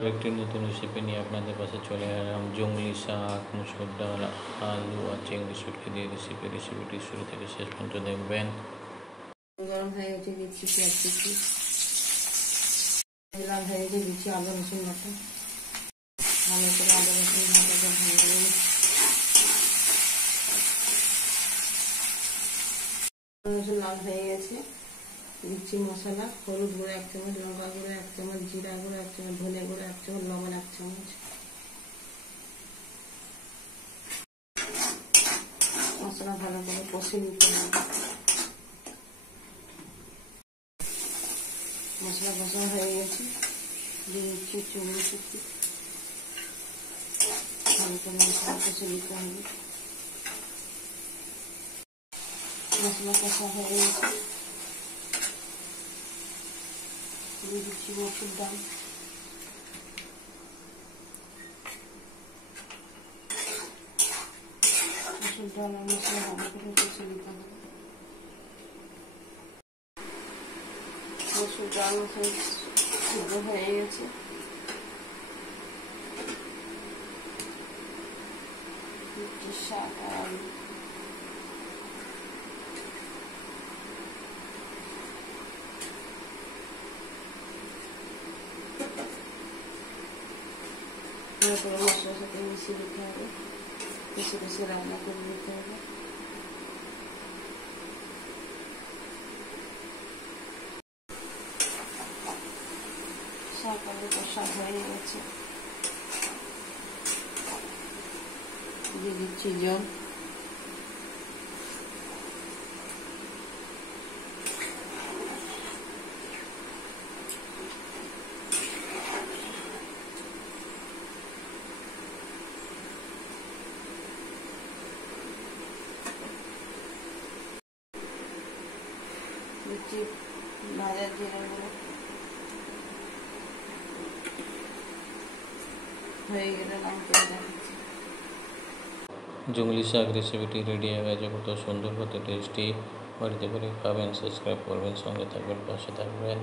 একটি নতুন রেসিপি নিয়ে আপনাদের কাছে চলে এলাম। জংলি শাক, মুসুর ডাল, আলু আর চিংড়ি শুটকি দিয়ে রেসিপিটি শুরু থেকে শেষ পর্যন্ত দেখবেন। গরম হয়ে গেছে, দিচ্ছি পেঁয়াজ কুচি, লাল হয়ে গেছে, দিচ্ছি আদা রসুন বাটা, ভালো করে আদা রসুন বাটাটা ভেঙে দেবো। রসুন লাল হয়ে গেছে, দিচ্ছি মশলা, হলুদ গুঁড়ো 1 চামচ, লঙ্কা গুঁড়ো 1 চামচ, জিরা গুঁড়ো 1 চামচ, ধনে গুঁড়ো 1 চামচ, লবণ 1 চামচ। মশলা ভালো করে কষে নিতে হবে। মশলা কষা হয়ে গেছে, দিয়ে দিচ্ছি চিংড়ি শুটকি, ভালো করে মশলা কষে নিতে হবে। মশলা কষা হয়ে গেছে, দিয়ে দিচ্ছি মসুর ডাল, মসুর ডাল আর মশলা ভালো করে কষে নিতে হবে। মসুর ডাল সিদ্ধ হয়ে গেছে, শাক আর আলু, মশলার সাথে মিশিয়ে দিতে হবে, বেশি বেশি রান্না করে নিতে হবে। শাক আলু কষা হয়ে গেছে, দিয়ে দিচ্ছি জল, দিচ্ছি ভাজা জিরা গুঁড়ো, হয়ে গেলে নামতে দেখাচ্ছি। জংলি শাক রেসিপিটি রেডি হয়ে গেছে। কত সুন্দর, কত টেস্টি। বাড়িতে করে খাবেন, সাবস্ক্রাইব করবেন, সঙ্গে থাকবেন, পাশে থাকবেন।